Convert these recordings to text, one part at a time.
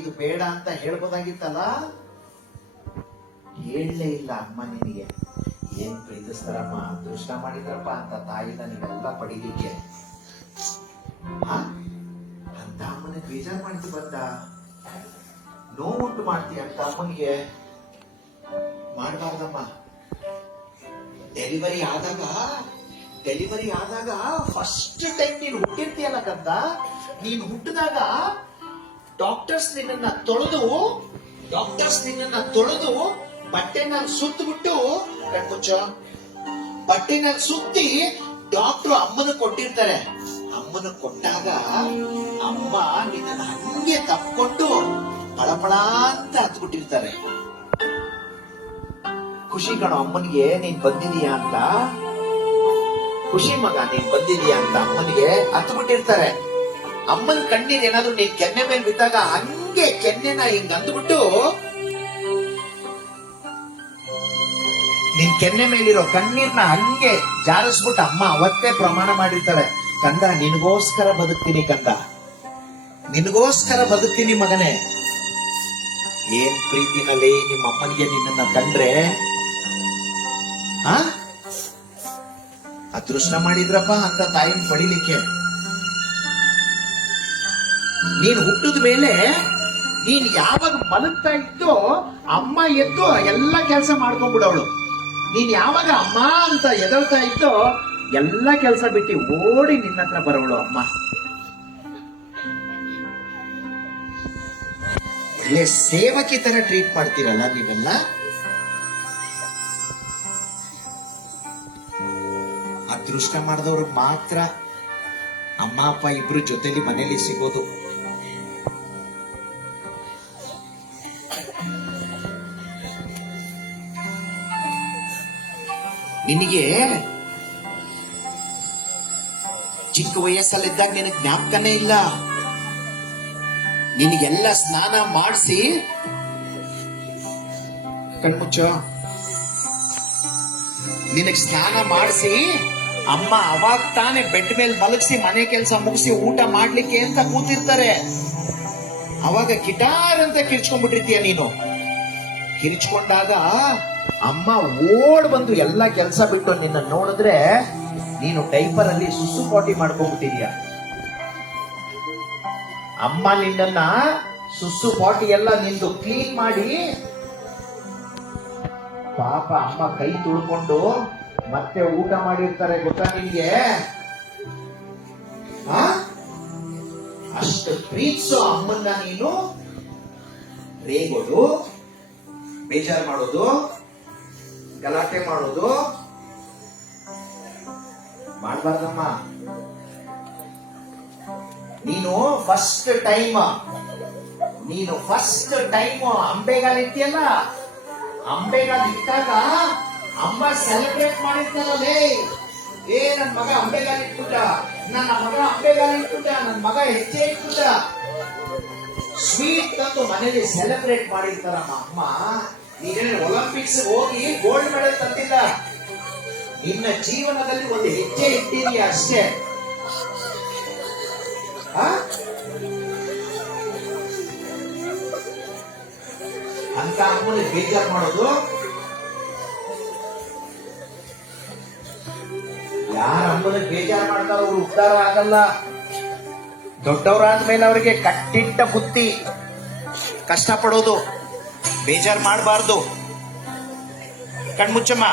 ಇದು ಬೇಡ ಅಂತ ಹೇಳ್ಬೋದಾಗಿತ್ತಲ್ಲ? ಹೇಳಲೇ ಇಲ್ಲ ಅಮ್ಮ ನಿನಗೆ ಏನ್ ಪ್ರೀತಿಸ್ತಾರಮ್ಮ? ಅದೃಷ್ಟ ಮಾಡಿದ್ರಪ್ಪ ಅಂತ ತಾಯಿ ನನಗೆಲ್ಲ ಪಡಿಲಿಕ್ಕೆ? ಅಂತ ಅಮ್ಮನಿಗೆ ಬೇಜಾರ್ ಮಾಡಿಸಿ ಬಂದ? ನೋವುಂಟು ಮಾಡ್ತೀಯ ಅಂತ ಅಮ್ಮನಿಗೆ. ಮಾಡಬಾರ್ದಮ್ಮ. ಡೆಲಿವರಿ ಆದಾಗ ಡೆಲಿವರಿ ಆದಾಗ ಫಸ್ಟ್ ಟೈಮ್ ನೀನು ಹುಟ್ಟಿರ್ತೀಯಲ್ಲ ಕಂದ? ನೀನು ಹುಟ್ಟಿದಾಗ ಡಾಕ್ಟರ್ಸ್ ನಿನ್ನ ತೊಳೆದು ಡಾಕ್ಟರ್ಸ್ ನಿನ್ನ ತೊಳೆದು, ಬಟ್ಟೆನ ಸುತ್ತಬಿಟ್ಟು ಕಣ್ಮುಚ್ಚ ಬಟ್ಟೆನಲ್ಲಿ ಸುತ್ತಿ ಡಾಕ್ಟರ್ ಅಮ್ಮನ ಕೊಟ್ಟಿರ್ತಾರೆ. ಅಮ್ಮನ ಕೊಟ್ಟಾಗ ಅಮ್ಮ ನಿನ್ನ ಹಂಗೆ ತಪ್ಪಿಕೊಂಡು ಪಳಪಳ ಅಂತ ಹತ್ಬಿಟ್ಟಿರ್ತಾರೆ. ಖುಷಿ ಕಣ, ಅಮ್ಮನಿಗೆ ನೀನ್ ಬಂದಿದೀಯಾ ಅಂತ? ಖುಷಿ ಮಗ, ನೀನ್ ಬಂದಿದೀಯಾ ಅಂತ ಅಮ್ಮನಿಗೆ ಹತ್ತು ಬಿಟ್ಟಿರ್ತಾರೆ ಅಮ್ಮನ ಕಣ್ಣೀರ್ ಏನಾದ್ರು ನೀನ್ ಕೆನ್ನೆ ಮೇಲೆ ಬಿದ್ದಾಗ ಹಂಗೆ ಕೆನ್ನೆನ ಹಿಂಗ್ ಅಂದ್ಬಿಟ್ಟು ನಿನ್ ಕೆನ್ನೆ ಮೇಲಿರೋ ಕಣ್ಣೀರ್ನ ಹಂಗೆ ಜಾರಿಸ್ಬಿಟ್ಟು ಅಮ್ಮ ಅವತ್ತೇ ಪ್ರಮಾಣ ಮಾಡಿರ್ತಾರೆ. ಕಂದ, ನಿನಗೋಸ್ಕರ ಬದುಕ್ತೀನಿ ಕಂದ. ನಿನಗೋಸ್ಕರ ಬದುಕ್ತೀನಿ ಮಗನೇ. ಏನ್ ಪ್ರೀತಿನಲ್ಲಿ ನಿಮ್ಮ ಅಮ್ಮನಿಗೆ ನಿನ್ನನ್ನ ಕಂಡ್ರೆ? ಆ? ಅದೃಷ್ಟ ಮಾಡಿದ್ರಪ್ಪ ಅಂತ ತಾಯಿನ ಪಡಿಲಿಕ್ಕೆ. ನೀನು ಹುಟ್ಟಿದ ಮೇಲೆ ನೀನ್ ಯಾವಾಗ ಮಲಗ್ತಾ ಇದ್ದೋ ಅಮ್ಮ ಎದ್ದು ಎಲ್ಲ ಕೆಲಸ ಮಾಡ್ಕೊಂಡ್ಬಿಡವಳು. ನೀನ್ ಯಾವಾಗ ಅಮ್ಮ ಅಂತ ಎದಳ್ತಾ ಇದ್ದೋ ಎಲ್ಲ ಕೆಲಸ ಬಿಟ್ಟು ಓಡಿ ನಿನ್ನ ಹತ್ರ ಬರೋಳು ಅಮ್ಮ. ಒಳ್ಳೆ ಸೇವಕಿ ತರ ಟ್ರೀಟ್ ಮಾಡ್ತೀರಲ್ಲ ನೀವೆಲ್ಲ? ಅದೃಷ್ಟ ಮಾಡಿದವ್ರು ಮಾತ್ರ. ಅಮ್ಮ, ಅಪ್ಪ ಇಬ್ರು ಜೊತೆಲಿ ಮನೇಲಿ ಸಿಗೋದು. ನಿನಗೆ ಚಿಕ್ಕ ವಯಸ್ಸಲ್ಲಿದ್ದಾಗ ನಿನಗೆ ಜ್ಞಾಪಕನೇ ಇಲ್ಲ. ನಿನಗೆಲ್ಲ ಸ್ನಾನ ಮಾಡಿಸಿ. ಕಣ್ಮುಚ್ಚ, ನಿನಗೆ ಸ್ನಾನ ಮಾಡಿಸಿ. ಅಮ್ಮ ಅವಾಗ ತಾನೇ ಬೆಡ್ ಮೇಲೆ ಮಲಗಿಸಿ ಮನೆ ಕೆಲಸ ಮುಗಿಸಿ ಊಟ ಮಾಡ್ಲಿಕ್ಕೆ ಅಂತ ಕೂತಿರ್ತಾರೆ. ಅವಾಗ ಗಿಟಾರ್ ಅಂತ ಕಿರ್ಚ್ಕೊಂಡ್ಬಿಟ್ಟಿರ್ತೀಯ ನೀನು? ಕಿರ್ಚ್ಕೊಂಡಾಗ ಅಮ್ಮ ಓಡ್ ಬಂದು ಎಲ್ಲ ಕೆಲಸ ಬಿಟ್ಟು ನಿನ್ನ ನೋಡಿದ್ರೆ ನೀನು ಟೈಪರ್ ಅಲ್ಲಿ ಸುಸು ಪಾಟಿ ಮಾಡ್ಕೊಂಡ್ಬಿಟ್ಟಿದೀಯ. ಅಮ್ಮ ನಿನ್ನ ಸುಸು ಪಾಟಿ ಎಲ್ಲ ನಿಂದು ಕ್ಲೀನ್ ಮಾಡಿ ಪಾಪ ಅಮ್ಮ ಕೈ ತುಳ್ಕೊಂಡು ಮತ್ತೆ ಊಟ ಮಾಡಿರ್ತಾರೆ ಗೊತ್ತಾ ನಿಮ್ಗೆ? ಅಷ್ಟು ಪ್ರೀತಿಸೋ ಅಮ್ಮನ್ನ ನೀನು? ರೇಗೋದು ಬೇಜಾರ್ ಮಾಡೋದು, ಗಲಾಟೆ ಮಾಡೋದು. ಮಾಡಬಾರ್ದಮ್ಮ. ನೀನು ಫಸ್ಟ್ ಟೈಮ್ ನೀನು ಫಸ್ಟ್ ಟೈಮ್ ಅಂಬೆಗಾಲ್ ಇಟ್ಟಿಯಲ್ಲ ಅಮ್ಮ ಸೆಲೆಬ್ರೇಟ್ ಮಾಡಿದ್ನಲ್ಲೇ ಏ, ನನ್ ಮಗ ಅಂಬೆಗಾಲ ಇಟ್ಬಿಟ್ಟ ನನ್ನ ಮಗ ಅಂಬೆಗಾಲ ಇಟ್ಬಿಟ್ಟ ನನ್ ಮಗ ಹೆಜ್ಜೆ ಇಟ್ಬಿಟ್ಟ ಸ್ವೀಟ್ ತಂದು ಮನೇಲಿ ಸೆಲೆಬ್ರೇಟ್ ಮಾಡಿರ್ತಾರಮ್ಮ ಅಮ್ಮ. ನೀನೇನು ಒಲಿಂಪಿಕ್ಸ್ ಹೋಗಿ ಗೋಲ್ಡ್ ಮೆಡಲ್ ತಂದಿಲ್ಲ. ನಿನ್ನ ಜೀವನದಲ್ಲಿ ಒಂದು ಹೆಜ್ಜೆ ಇಟ್ಟಿದೀಯ ಅಷ್ಟೇ? ಅಂತ ಅಮ್ಮನಿಗೆ ಬೇಜಾರ್ ಮಾಡೋದು. ಯಾರ ಬೇಜಾರು ಮಾಡ್ತಾರೋ ಅವ್ರು ಉದ್ಧಾರ ಆಗಲ್ಲ. ದೊಡ್ಡವರಾದ್ಮೇಲೆ ಅವರಿಗೆ ಕಟ್ಟಿಟ್ಟ ಬುತ್ತಿ ಕಷ್ಟ ಪಡೋದು ಬೇಜಾರ್ ಮಾಡಬಾರ್ದು. ಕಣ್ಮುಚ್ಚಮ್ಮ,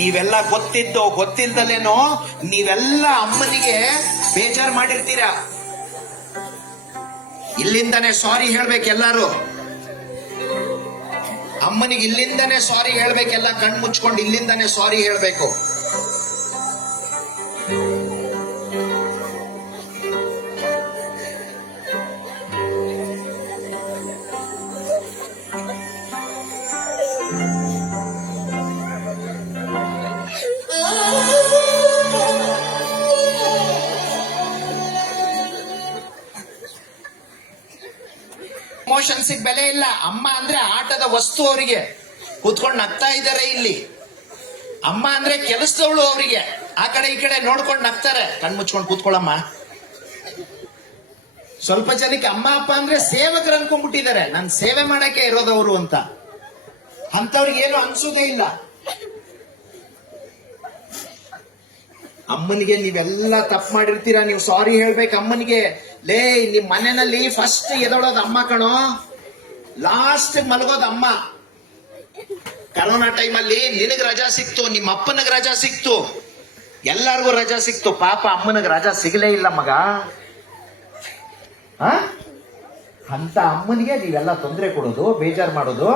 ನೀವೆಲ್ಲ ಗೊತ್ತಿದ್ದೋ ಗೊತ್ತಿಲ್ದಲೇನೋ ನೀವೆಲ್ಲ ಅಮ್ಮನಿಗೆ ಬೇಜಾರ್ ಮಾಡಿರ್ತೀರಾ? ಇಲ್ಲಿಂದಾನೇ ಸಾರಿ ಹೇಳ್ಬೇಕು ಎಲ್ಲಾರು. ಅಮ್ಮನಿಗೆ ಇಲ್ಲಿಂದನೇ ಸಾರಿ ಹೇಳ್ಬೇಕೆಲ್ಲ ಕಣ್ ಮುಚ್ಕೊಂಡು ಇಲ್ಲಿಂದಾನೆ ಸಾರಿ ಹೇಳ್ಬೇಕು. ಇಮೋಷನ್ಸ್ ಬೆಲೆ ಇಲ್ಲ. ಅಮ್ಮ ಅಂದ್ರೆ ಆಟದ ವಸ್ತು ಅವರಿಗೆ. ಕೂತ್ಕೊಂಡು ನಗ್ತಾ ಇದ್ದಾರೆ ಇಲ್ಲಿ. ಅಮ್ಮ ಅಂದ್ರೆ ಕೆಲಸದವಳು ಅವರಿಗೆ. ಆ ಕಡೆ ಈ ಕಡೆ ನೋಡ್ಕೊಂಡು ನಗ್ತಾರೆ. ಕಣ್ ಮುಚ್ಕೊಂಡು ಕೂತ್ಕೊಳ್ಳಮ್ಮ. ಸ್ವಲ್ಪ ಜನಕ್ಕೆ ಅಮ್ಮ, ಅಪ್ಪ ಅಂದ್ರೆ ಸೇವಕರು ಅನ್ಕೊಂಡ್ಬಿಟ್ಟಿದ್ದಾರೆ. ನಾನು ಸೇವೆ ಮಾಡಕ್ಕೆ ಇರೋದವರು ಅಂತ. ಅಂತವ್ರಿಗೆ ಏನು ಅನ್ಸೋದೇ ಇಲ್ಲ. ಅಮ್ಮನಿಗೆ ನೀವೆಲ್ಲ ತಪ್ಪು ಮಾಡಿರ್ತೀರಾ? ನೀವು ಸಾರಿ ಹೇಳ್ಬೇಕು ಅಮ್ಮನಿಗೆ. ಲೇ, ನಿಮ್ ಮನೆಯಲ್ಲಿ ಫಸ್ಟ್ ಎದೊಳೋದು ಅಮ್ಮ ಕಣೋ. ಲಾಸ್ಟ್ ಮಲಗೋದು ಅಮ್ಮ. ಕರೋನಾ ಟೈಮಲ್ಲಿ ನಿನಗ್ ರಜಾ ಸಿಕ್ತು ನಿಮ್ಮ ಅಪ್ಪನಿಗೆ ರಜಾ ಸಿಕ್ತು. ಎಲ್ಲಾರ್ಗೂ ರಜಾ ಸಿಕ್ತು. ಪಾಪ ಅಮ್ಮನಿಗೆ ರಜಾ ಸಿಗಲೇ ಇಲ್ಲ ಮಗ? ಅಂತ ಅಮ್ಮನಿಗೆ ನೀವೆಲ್ಲ ತೊಂದರೆ ಕೊಡೋದು, ಬೇಜಾರು ಮಾಡೋದು.